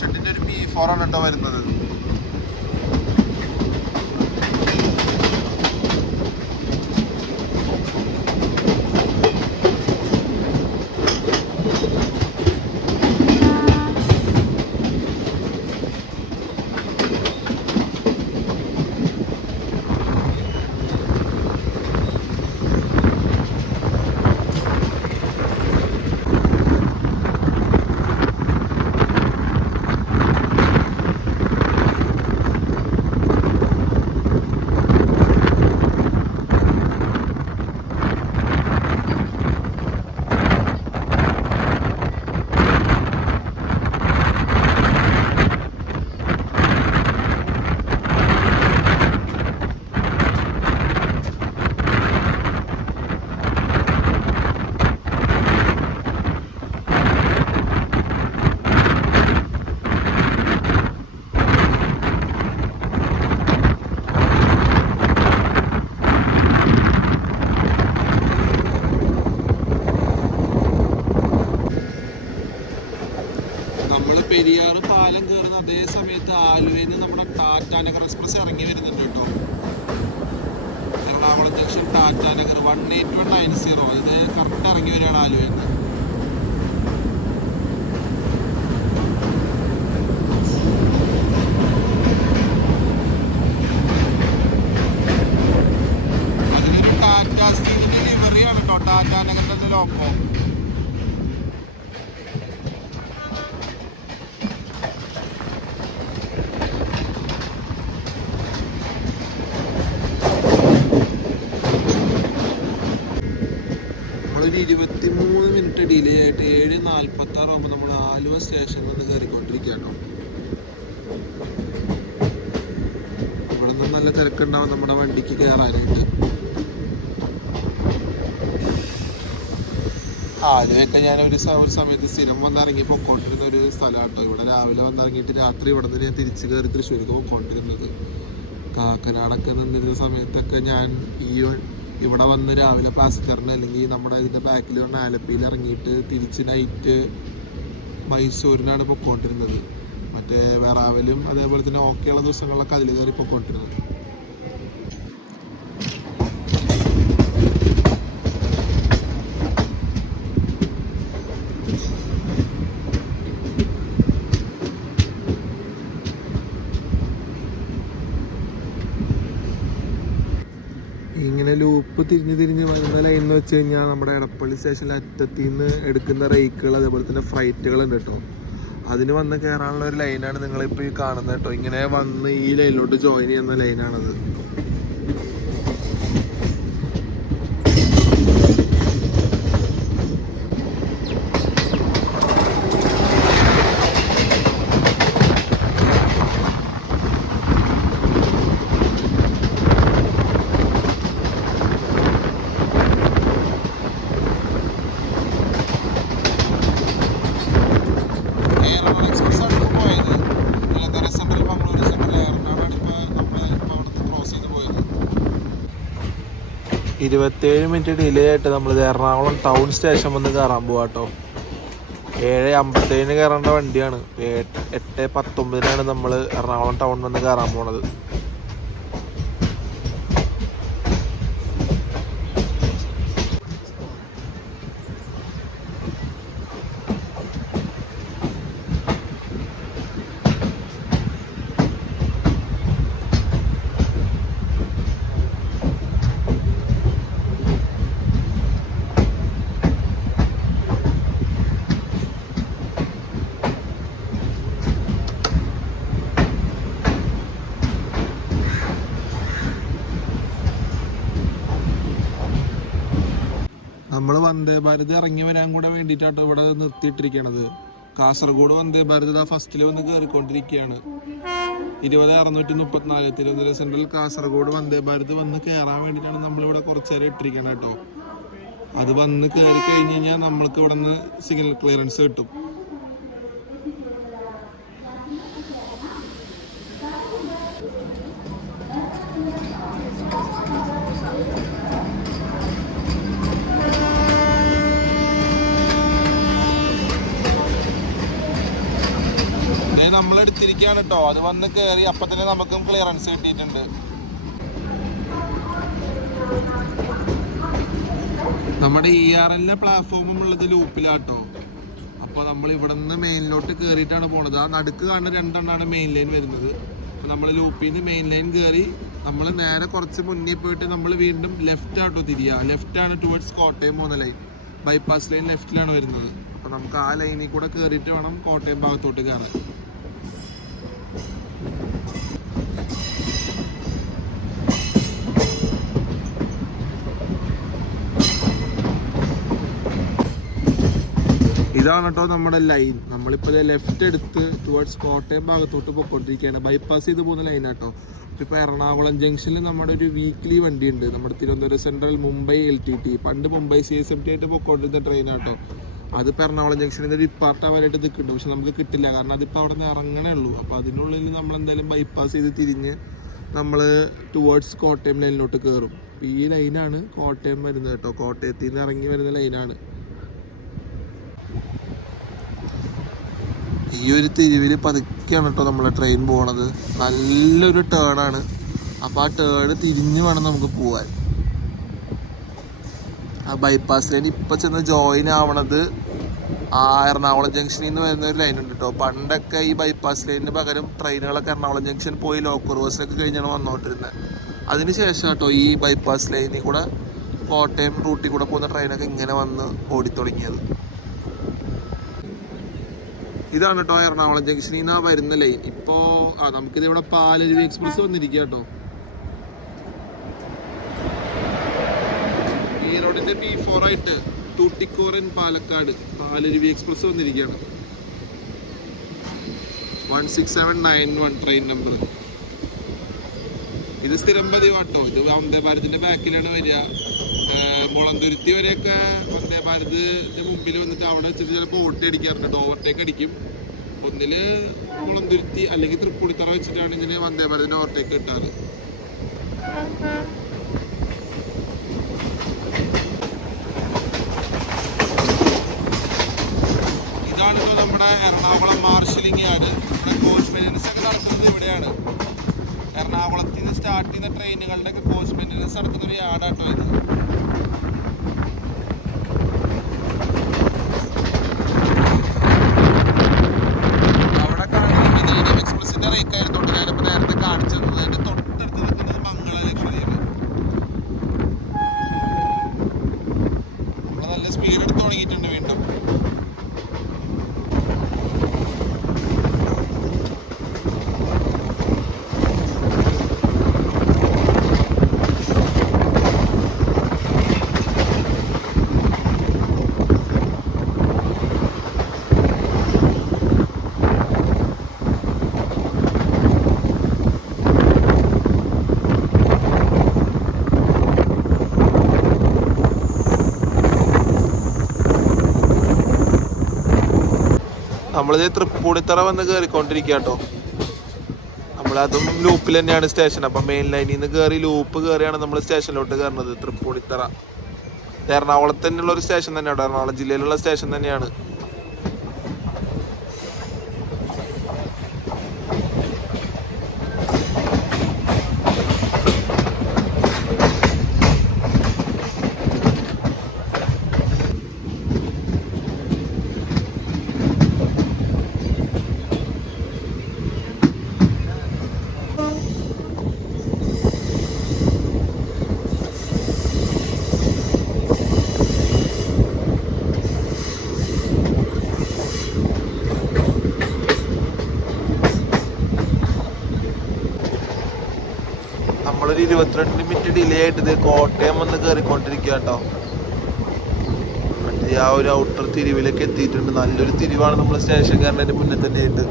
ഷെഡിൻ്റെ ഒരു P4 ആണ് കേട്ടോ വരുന്നത്. പെരിയാർ പാലം കയറുന്ന അതേ സമയത്ത് ആലുവയിൽ നിന്ന് നമ്മുടെ ടാറ്റാനഗർ എക്സ്പ്രസ് ഇറങ്ങി വരുന്നുണ്ട് കേട്ടോ. എറണാകുളം ജംഗ്ഷൻ ടാറ്റാനഗർ 18190 ഇത് കറക്റ്റ് ഇറങ്ങി വരികയാണ് ആലുവയിൽ നിന്ന്. അതിനൊരു ടാറ്റ സ്റ്റീലിൻ്റെ ലിവറിയാണ് കേട്ടോ ടാറ്റാനഗറിൻ്റെ ലോക്കോ. ഒരു 23 മിനിറ്റ് ഡിലേ ആയിട്ട് 7:46 ആകുമ്പോൾ നമ്മൾ ആലുവ സ്റ്റേഷനിൽ നിന്ന് കയറിക്കൊണ്ടിരിക്കുകയാണോ. ഇവിടെ നിന്ന് നല്ല തിരക്കുണ്ടാവും നമ്മുടെ വണ്ടിക്ക് കയറാനായിട്ട്. ആലുവയൊക്കെ ഞാൻ ഒരു സമയത്ത് സ്ഥിരം വന്നിറങ്ങി പൊക്കോണ്ടിരുന്ന ഒരു സ്ഥലമാട്ടോ. ഇവിടെ രാവിലെ വന്നിറങ്ങിയിട്ട് രാത്രി ഇവിടെ നിന്ന് ഞാൻ തിരിച്ച് കയറി തൃശ്ശൂർക്ക് പൊക്കോണ്ടിരുന്നത്. കാക്കനാടൊക്കെ നിന്നിരുന്ന സമയത്തൊക്കെ ഞാൻ ഇവിടെ വന്ന് രാവിലെ പാസഞ്ചറിന് അല്ലെങ്കിൽ നമ്മുടെ ഇതിൻ്റെ ബാക്കിൽ വന്ന് ആലപ്പിയിൽ ഇറങ്ങിയിട്ട് തിരിച്ച് നൈറ്റ് മൈസൂരിനാണ് പൊയ്ക്കൊണ്ടിരുന്നത്. മറ്റേ വേറാവലും അതേപോലെ തന്നെ ഓക്കെയുള്ള ദിവസങ്ങളിലൊക്കെ അതിൽ കയറി പൊയ്ക്കൊണ്ടിരുന്നത്. ഇങ്ങനെ ലൂപ്പ് തിരിഞ്ഞ് വരുന്ന ലൈൻ എന്ന് വെച്ച് കഴിഞ്ഞാൽ നമ്മുടെ എടപ്പള്ളി സ്റ്റേഷനിൽ അറ്റത്തിൽ നിന്ന് എടുക്കുന്ന റേക്കുകൾ അതേപോലെ തന്നെ ഫ്ലൈറ്റുകളുണ്ട് കേട്ടോ. അതിന് വന്ന് കയറാനുള്ള ഒരു ലൈനാണ് നിങ്ങളിപ്പോൾ ഈ കാണുന്നത് കേട്ടോ. ഇങ്ങനെ വന്ന് ഈ ലൈനിലോട്ട് ജോയിൻ ചെയ്യുന്ന ലൈനാണത്. ഇരുപത്തേഴ് മിനിറ്റ് ഡിലേ ആയിട്ട് നമ്മൾ എറണാകുളം ടൗൺ സ്റ്റേഷൻ വന്ന് കയറാൻ പോവാട്ടോ. 7:57 കയറേണ്ട വണ്ടിയാണ്. 8:19 നമ്മൾ എറണാകുളം ടൗൺ വന്ന് കയറാൻ പോണത്. നമ്മൾ വന്ദേ ഭാരത് ഇറങ്ങി വരാൻ കൂടെ വേണ്ടിയിട്ടാട്ടോ ഇവിടെ നിർത്തിയിട്ടിരിക്കണത്. കാസർഗോഡ് വന്ദേ ഭാരത് ഫസ്റ്റിൽ വന്ന് കയറിക്കൊണ്ടിരിക്കുകയാണ്. 20,634 തിരുവനന്തപുരം സെൻട്രൽ കാസർഗോഡ് വന്ദേ ഭാരത് വന്ന് കയറാൻ വേണ്ടിയിട്ടാണ് നമ്മളിവിടെ കുറച്ച് നേരം ഇട്ടിരിക്കണം കേട്ടോ. അത് വന്ന് കയറി കഴിഞ്ഞ് കഴിഞ്ഞാൽ നമ്മൾക്ക് ഇവിടെ നിന്ന് സിഗ്നൽ ക്ലിയറൻസ് കിട്ടും. നമ്മൾ എടുത്തിരിക്കുകയാണ് കേട്ടോ. അത് വന്ന് കയറി അപ്പം തന്നെ നമുക്കും ക്ലിയറൻസ് കിട്ടിയിട്ടുണ്ട്. നമ്മുടെ ERL പ്ലാറ്റ്ഫോമും ഉള്ളത് ലൂപ്പിലാട്ടോ. അപ്പോൾ നമ്മൾ ഇവിടെ നിന്ന് മെയിനിലോട്ട് കയറിയിട്ടാണ് പോണത്. ആ നടുക്ക് കാണുന്ന രണ്ടെണ്ണമാണ് മെയിൻ ലൈൻ വരുന്നത്. അപ്പോൾ നമ്മൾ ലൂപ്പിൽ നിന്ന് മെയിൻ ലൈൻ കയറി നമ്മൾ നേരെ കുറച്ച് മുന്നേ പോയിട്ട് നമ്മൾ വീണ്ടും ലെഫ്റ്റ് ആട്ടോ തിരിയുക. ലെഫ്റ്റാണ് ടുവേർഡ്സ് കോട്ടയം പോകുന്ന ലൈൻ. ബൈപ്പാസ് ലൈൻ ലെഫ്റ്റിലാണ് വരുന്നത്. അപ്പോൾ നമുക്ക് ആ ലൈനിൽ കൂടെ കയറിയിട്ട് വേണം കോട്ടയം ഭാഗത്തോട്ട് കയറാൻ. ഇതാണ് കേട്ടോ നമ്മുടെ ലൈൻ. നമ്മളിപ്പോൾ ലെഫ്റ്റ് എടുത്ത് ടുവേർഡ്സ് കോട്ടയം ഭാഗത്തോട്ട് പോയിക്കൊണ്ടിരിക്കുകയാണ്. ബൈപ്പാസ് ചെയ്ത് പോകുന്ന ലൈനാട്ടോ. ഇപ്പോൾ എറണാകുളം ജംഗ്ഷനിൽ നമ്മുടെ ഒരു വീക്ക്ലി വണ്ടിയുണ്ട്. നമ്മുടെ തിരുവനന്തപുരം സെൻട്രൽ മുംബൈ LTT. പണ്ട് മുംബൈ CSMT ആയിട്ട് പോയിക്കൊണ്ടിരുന്ന ട്രെയിനാട്ടോ. അതിപ്പോൾ എറണാകുളം ജംഗ്ഷനിൽ നിന്ന് ഡിപ്പാർട്ടാവാനായിട്ട് നിൽക്കുന്നുണ്ട്. പക്ഷെ നമുക്ക് കിട്ടില്ല, കാരണം അതിപ്പോൾ അവിടെ നിന്ന് ഇറങ്ങണേ ഉള്ളൂ. അപ്പോൾ അതിനുള്ളിൽ നമ്മളെന്തായാലും ബൈപ്പാസ് ചെയ്ത് തിരിഞ്ഞ് നമ്മൾ ടുവേർഡ്സ് കോട്ടയം ലൈനിലോട്ട് കയറും. ഈ ലൈനാണ് കോട്ടയം വരുന്നത് കേട്ടോ. കോട്ടയത്തിൽ നിന്ന് ഇറങ്ങി വരുന്ന ലൈനാണ്. ഈ ഒരു തിരിവിൽ പതുക്കെയാണ് കേട്ടോ നമ്മളെ ട്രെയിൻ പോകണത്. നല്ലൊരു ടേണാണ്. അപ്പോൾ ആ ടേൺ തിരിഞ്ഞ് വേണം നമുക്ക് പോകാൻ. ആ ബൈപ്പാസ് ലൈൻ ഇപ്പം ചെന്ന് ജോയിൻ ആവണത് ആ എറണാകുളം ജംഗ്ഷനിൽ നിന്ന് വരുന്ന ഒരു ലൈൻ ഉണ്ട് കേട്ടോ. പണ്ടൊക്കെ ഈ ബൈപ്പാസ് ലൈനിന് പകരം ട്രെയിനുകളൊക്കെ എറണാകുളം ജംഗ്ഷൻ പോയി ലോക്കൽ ബസ്സിലൊക്കെ കഴിഞ്ഞാണ് വന്നുകൊണ്ടിരുന്നത്. അതിന് ശേഷം കേട്ടോ ഈ ബൈപ്പാസ് ലൈനിൽ കൂടെ കോട്ടയം റൂട്ടിൽ കൂടെ പോകുന്ന ട്രെയിനൊക്കെ ഇങ്ങനെ വന്ന് ഓടിത്തുടങ്ങിയത്. ഇതാണ് കേട്ടോ എറണാകുളം ജംഗ്ഷനിൽ നിന്നാ വരുന്ന ലൈൻ. ഇപ്പോൾ നമുക്കിത് ഇവിടെ പാലരുവി എക്സ്പ്രസ് വന്നിരിക്കുക കേട്ടോ. ഈ റോഡിന്റെ P4 ആയിട്ട് തൂട്ടിക്കോറൻ പാലക്കാട് പാലരുവി എക്സ്പ്രസ് വന്നിരിക്കുകയാണ്. 16791 ട്രെയിൻ നമ്പർ. ഇത് സ്ഥിരം പതിവാട്ടോ. ഇത് വന്ദേ ഭാരതിന്റെ ബാക്കിലാണ് വരിക. മുളന്തുരുത്തി വരെയൊക്കെ വന്ദേ ഭാരതിന്റെ മുമ്പിൽ വന്നിട്ട് അവിടെ വെച്ചിട്ട് ചിലപ്പോൾ ഓവർടേക്ക് ഓവർടേക്ക് അടിക്കും. ഒന്നില് മുളന്തുരുത്തി അല്ലെങ്കിൽ തൃപ്പൂണിത്തറ വെച്ചിട്ടാണ് ഇതിന് വന്ദേ ഭാരതിന്റെ ഓവർടേക്ക് കിട്ടാറ്. ഇതാണ് നമ്മുടെ എറണാകുളം മാർഷലിംഗ് യാർഡ്. ഇവിടെ കോച്ച് മെയിൻ്റനൻസ് ഒക്കെ നടത്തുന്നത് ഇവിടെയാണ്. എറണാകുളത്തിൽ നിന്ന് സ്റ്റാർട്ട് ചെയ്യുന്ന ട്രെയിനുകളുടെ ഒക്കെ കോച്ച് മെയിൻ്റനൻസ് നടക്കുന്ന ഒരു യാർഡാട്ടോ ഇത്. നമ്മളിത് തൃപ്പൂണിത്തറ വന്ന് കയറിക്കൊണ്ടിരിക്കുക കേട്ടോ. നമ്മളതും ലൂപ്പിൽ തന്നെയാണ് സ്റ്റേഷൻ. അപ്പം മെയിൻ ലൈനിൽ നിന്ന് കയറി ലൂപ്പ് കയറിയാണ് നമ്മൾ സ്റ്റേഷനിലോട്ട് കയറുന്നത്. തൃപ്പൂണിത്തറ എറണാകുളത്ത് തന്നെയുള്ള ഒരു സ്റ്റേഷൻ തന്നെയാണ്. എറണാകുളം ജില്ലയിലുള്ള സ്റ്റേഷൻ തന്നെയാണ്. നമ്മളൊരു 22 മിനിറ്റ് ഡിലേ ആയിട്ട് ഇത് കോട്ടയം വന്ന് കയറിക്കൊണ്ടിരിക്കുക കേട്ടോ. മറ്റേ ആ ഒരു ഔട്ടർ തിരിവിലേക്ക് എത്തിയിട്ടുണ്ട്. നല്ലൊരു തിരിവാണ് നമ്മൾ സ്റ്റേഷൻ കയറുന്നതിന് മുന്നേ തന്നെ ആയിട്ട്.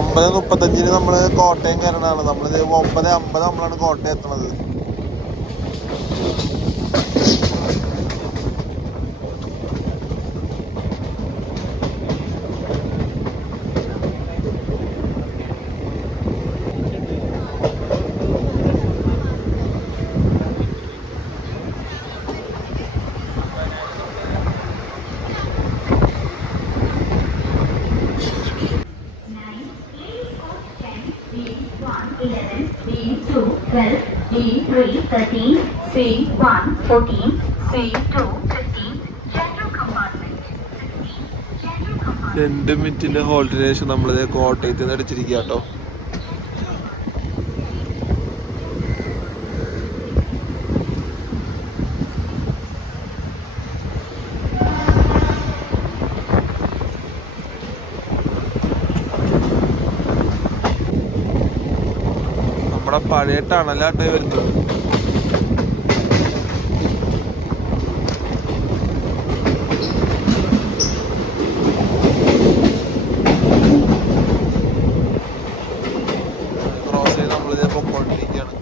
ഒമ്പത് 35 നമ്മൾ കോട്ടയം കയറണതാണ്. നമ്മളിത് 9:50 നമ്മളാണ് Kottayam എത്തണത്. C313, C114, C215, general compartment 16, general compartment. 2 മിനിറ്റിന്റെ ഹോൾഡിന് ശേഷം നമ്മളിത് കോട്ടയത്ത് നിന്ന് അടിച്ചിരിക്കുക കേട്ടോ. നമ്മുടെ പഴയ ടണലാട്ടോ വരുന്നത്. ക്രോസ് ചെയ്ത് നമ്മളിത് പൊക്കോണ്ടിരിക്കുകയാണ്.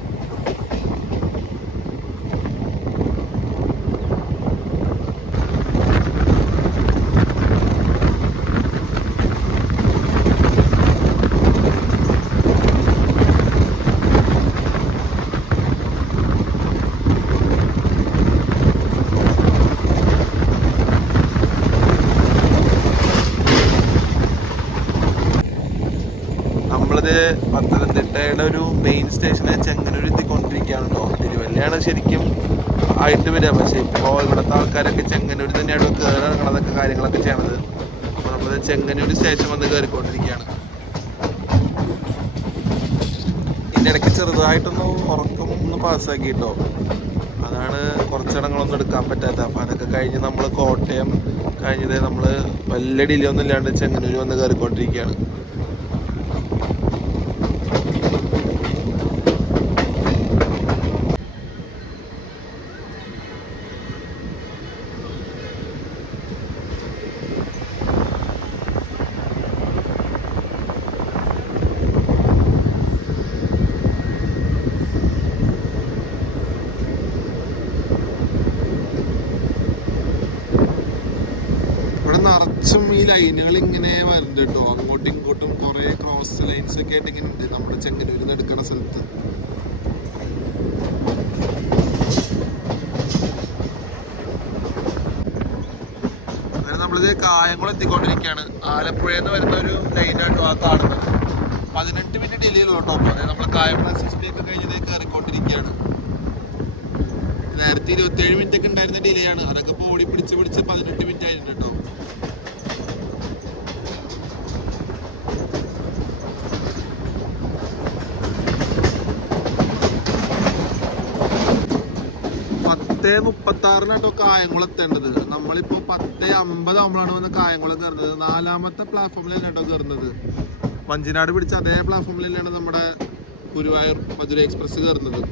നമ്മളിത് പത്തനംതിട്ടയുടെ ഒരു മെയിൻ സ്റ്റേഷനെ ചെങ്ങന്നൂർ എത്തിക്കൊണ്ടിരിക്കുകയാണ് കേട്ടോ. തിരുവല്ലയാണ് ശരിക്കും ആയിട്ട് വരിക, പക്ഷേ ഇപ്പോൾ ഇവിടുത്തെ ആൾക്കാരൊക്കെ ചെങ്ങന്നൂർ തന്നെയാണ് കയറി ഇറങ്ങണതൊക്കെ കാര്യങ്ങളൊക്കെ ചെയ്യണത്. അപ്പോൾ നമ്മൾ ചെങ്ങന്നൂർ സ്റ്റേഷൻ വന്ന് കയറിക്കൊണ്ടിരിക്കുകയാണ്. ഇതിൻ്റെ ഇടയ്ക്ക് ചെറുതായിട്ടൊന്ന് ഉറക്കം ഒന്ന് പാസ്സാക്കി കേട്ടോ. അതാണ് കുറച്ചിടങ്ങളൊന്നും എടുക്കാൻ പറ്റാത്ത. അപ്പോൾ അതൊക്കെ കഴിഞ്ഞ് നമ്മൾ കോട്ടയം കഴിഞ്ഞത് നമ്മൾ വലിയ ഡിലേ ഒന്നും ഇല്ലാണ്ട് ചെങ്ങന്നൂർ വന്ന് കയറിക്കൊണ്ടിരിക്കുകയാണ്. നിറച്ചും ഈ ലൈനുകൾ ഇങ്ങനെ വരുന്നുണ്ട് കേട്ടോ. അങ്ങോട്ടും ഇങ്ങോട്ടും കുറേ ക്രോസ് ലൈൻസ് ഒക്കെ ആയിട്ട് ഇങ്ങനെ ഉണ്ട് നമ്മുടെ ചെങ്ങന്നൂരിൽ നിന്ന് എടുക്കുന്ന സ്ഥലത്ത്. അങ്ങനെ നമ്മളിത് കായംകുളം എത്തിക്കൊണ്ടിരിക്കുകയാണ്. ആലപ്പുഴയിൽ നിന്ന് വരുന്ന ഒരു ലൈനാട്ടോ ആ കാണുന്നത്. 18 മിനിറ്റ് ഡിലേ ഉള്ളൂ കേട്ടോ. അപ്പോൾ അതായത് നമ്മൾ കായംകുളം എക്സിഡൻ്റ് ഒക്കെ കഴിഞ്ഞത് കയറിക്കൊണ്ടിരിക്കുകയാണ്. നേരത്തെ 27 മിനിറ്റ് ഒക്കെ ഉണ്ടായിരുന്ന ഡിലേ ആണ്. അതൊക്കെ ഇപ്പോൾ ഓടി പിടിച്ച് 18 മിനിറ്റ് ആയിട്ടുണ്ട് കേട്ടോ. പത്തേ 36 കായംകുളം എത്തേണ്ടത്. നമ്മളിപ്പോൾ 10:50 ആകുമ്പോഴാണ് വന്ന് കായംകുളം കയറുന്നത്. 4ാമത്തെ പ്ലാറ്റ്ഫോമിലാണ് കേട്ടോ കയറുന്നത്. വഞ്ചിനാട് പിടിച്ച അതേ പ്ലാറ്റ്ഫോമിലാണ് നമ്മുടെ ഗുരുവായൂർ മധുര എക്സ്പ്രസ് കയറുന്നത്.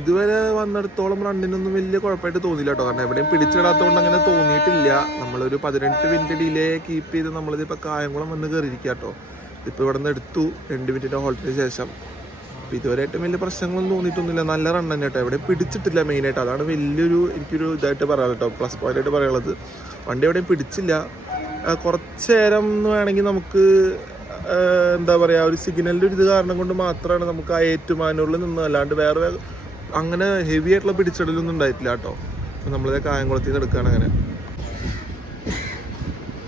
ഇതുവരെ വന്നിടത്തോളം റണ്ണിനൊന്നും വലിയ കുഴപ്പമായിട്ട് തോന്നിയില്ല കേട്ടോ. കാരണം എവിടെയും പിടിച്ചിടാത്തതുകൊണ്ട് അങ്ങനെ തോന്നിയിട്ടില്ല. നമ്മളൊരു 18 മിനിറ്റ് ഡിലേ കീപ്പ് ചെയ്ത് നമ്മളിതിപ്പോൾ കായംകുളം വന്ന് കയറിയിരിക്കുക കേട്ടോ. ഇപ്പോൾ ഇവിടെ നിന്ന് എടുത്തു 2 മിനിറ്റിൻ്റെ ഹോൾട്ടിന് ശേഷം. അപ്പോൾ ഇതുവരെയായിട്ടും വലിയ പ്രശ്നങ്ങളൊന്നും തോന്നിയിട്ടൊന്നുമില്ല. നല്ല റൺ തന്നെ കേട്ടോ. എവിടെയും പിടിച്ചിട്ടില്ല മെയിനായിട്ട്. അതാണ് വലിയൊരു എനിക്കൊരു ഇതായിട്ട് പറയാം കേട്ടോ, പ്ലസ് പോയിൻ്റായിട്ട് പറയാനുള്ളത്. വണ്ടി എവിടെയും പിടിച്ചില്ല. കുറച്ച് നേരം എന്ന് വേണമെങ്കിൽ നമുക്ക് എന്താ പറയുക, ഒരു സിഗ്നലിൻ്റെ ഒരു ഇത് കാരണം കൊണ്ട് മാത്രമാണ് നമുക്ക് ആ ഏറ്റുമാനൂരിൽ നിന്ന്, അല്ലാണ്ട് വേറെ അങ്ങനെ ഹെവി ആയിട്ടുള്ള പിടിച്ചിടലൊന്നും ഉണ്ടായിട്ടില്ല കേട്ടോ. അപ്പോൾ നമ്മളിത് കായംകുളത്തിൽ നിന്ന് എടുക്കുകയാണ്.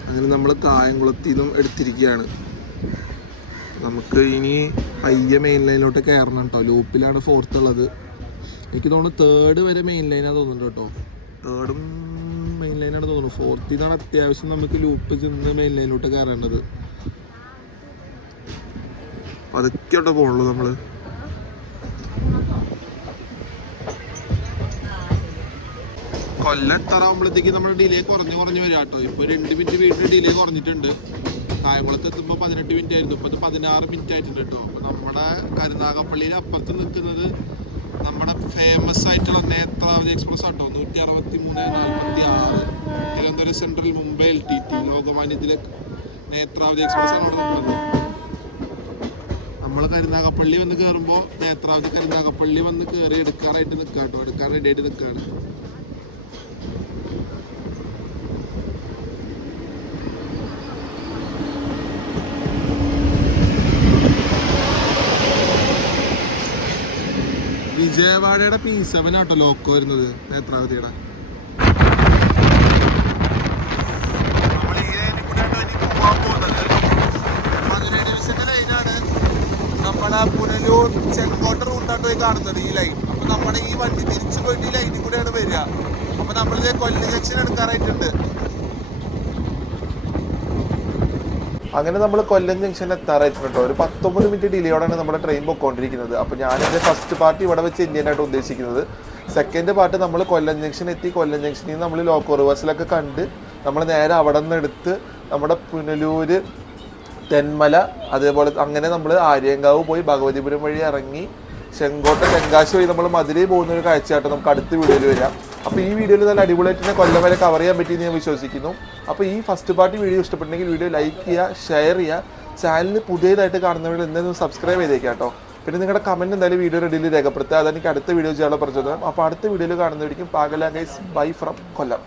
അങ്ങനെ നമ്മൾ കായംകുളത്തിൽ നിന്നും എടുത്തിരിക്കുകയാണ്. നമുക്ക് ഇനി പയ്യെ മെയിൻ ലൈനിലോട്ട് കയറണം കേട്ടോ. ലൂപ്പിലാണ് 4th ഉള്ളത്. എനിക്ക് തോന്നുന്നു 3rd വരെ മെയിൻ ലൈനാണ് തോന്നുന്നുണ്ട് കേട്ടോ. 3rd മെയിൻ ലൈനാണ് തോന്നുന്നു. 4th നിന്നാണ് അത്യാവശ്യം നമുക്ക് ലൂപ്പ് ചെന്ന് മെയിൻ ലൈനിലോട്ട് കയറേണ്ടത്. അതൊക്കെ കേട്ടോ പോകുള്ളൂ നമ്മൾ. കൊല്ലം എത്താറാകുമ്പോഴത്തേക്ക് നമ്മുടെ ഡിലേ കുറഞ്ഞ് വരിക കേട്ടോ. ഇപ്പോൾ 2 മിനിറ്റ് വീട്ടിൽ ഡിലേ കുറഞ്ഞിട്ടുണ്ട്. കായംകുളത്ത് എത്തുമ്പോൾ 18 മിനിറ്റ് ആയിരുന്നു. ഇപ്പോൾ 16 മിനിറ്റ് ആയിട്ടുണ്ട് കേട്ടോ. അപ്പോൾ നമ്മുടെ കരുനാഗപ്പള്ളിയിൽ അപ്പുറത്ത് നിൽക്കുന്നത് നമ്മുടെ ഫേമസ് ആയിട്ടുള്ള നേത്രാവതി എക്സ്പ്രസ് ആട്ടോ. 163-46 തിരുവനന്തപുരം സെൻട്രൽ മുംബൈ LTT ലോകമാന്യത്തിലെ നേത്രാവതി എക്സ്പ്രസ് ആണ് അവിടെ നിൽക്കുന്നത്. നമ്മൾ കരുനാഗപ്പള്ളി വന്ന് കയറുമ്പോൾ നേത്രാവതി കരുനാഗപ്പള്ളി വന്ന് കയറി എടുക്കാറായിട്ട് നിൽക്കുക കേട്ടോ. എടുക്കാൻ റെഡി ആയിട്ട് നിൽക്കുകയാണ്. വിജയവാഡയുടെ P7 ആട്ടോ ലോക്കോ വരുന്നത് നേത്രാവതിയുടെ. കാണുന്നത് ഈ ലൈൻ. അപ്പൊ നമ്മുടെ ഈ വണ്ടി തിരിച്ചു പോയിട്ട് ഈ ലൈനിൽ കൂടെയാണ് വരിക. അപ്പൊ നമ്മളിത് കൊല്ലം ജംഗ്ഷൻ എടുക്കാറായിട്ടുണ്ട്. അങ്ങനെ നമ്മൾ കൊല്ലം ജംഗ്ഷനിൽ എത്താറായിട്ടുണ്ട് കേട്ടോ. ഒരു 19 മിനിറ്റ് ഡിലേയോടാണ് നമ്മുടെ ട്രെയിൻ പൊയ്ക്കൊണ്ടിരിക്കുന്നത്. അപ്പോൾ ഞാനെൻ്റെ ഫസ്റ്റ് പാർട്ട് ഇവിടെ വെച്ച് ഇന്ത്യനായിട്ട് ഉദ്ദേശിക്കുന്നത്. സെക്കൻഡ് പാർട്ട് നമ്മൾ കൊല്ലം ജംഗ്ഷൻ എത്തി. കൊല്ലം ജംഗ്ഷനിൽ നിന്ന് നമ്മൾ ലോക്കോ റിവേഴ്സിലൊക്കെ കണ്ട് നമ്മൾ നേരെ അവിടെ നിന്ന് എടുത്ത് നമ്മുടെ പുനലൂര്, തെന്മല, അതേപോലെ അങ്ങനെ നമ്മൾ ആര്യങ്കാവ് പോയി ഭഗവതിപുരം വഴി ഇറങ്ങി ചെങ്കോട്ട, തെങ്കാശി വഴി നമ്മൾ മധുരയിൽ പോകുന്ന ഒരു കാഴ്ചയായിട്ട് നമുക്ക് അടുത്ത വീഡിയോയിൽ വരാം. അപ്പോൾ ഈ വീഡിയോയിൽ നല്ല അടിപൊളിയായിട്ട് തന്നെ കൊല്ലം വരെ കവർ ചെയ്യാൻ പറ്റിയെന്ന് ഞാൻ വിശ്വസിക്കുന്നു. അപ്പോൾ ഈ ഫസ്റ്റ് പാർട്ടി വീഡിയോ ഇഷ്ടപ്പെട്ടെങ്കിൽ വീഡിയോ ലൈക്ക് ചെയ്യുക, ഷെയർ ചെയ്യുക. ചാനൽ പുതിയതായിട്ട് കാണുന്നവർ എന്തായാലും സബ്സ്ക്രൈബ് ചെയ്തേക്കാം കേട്ടോ. പിന്നെ നിങ്ങളുടെ കമൻറ്റ് എന്തായാലും വീഡിയോയുടെ ഇടയിൽ രേഖപ്പെടുത്തുക. അതെനിക്ക് അടുത്ത വീഡിയോ ചെയ്യാനുള്ള പ്രചോദനം. അപ്പോൾ അടുത്ത വീഡിയോയിൽ കാണുന്നതായിരിക്കും. പാകല ഗൈസ്, ബൈ ഫ്രം കൊല്ലം.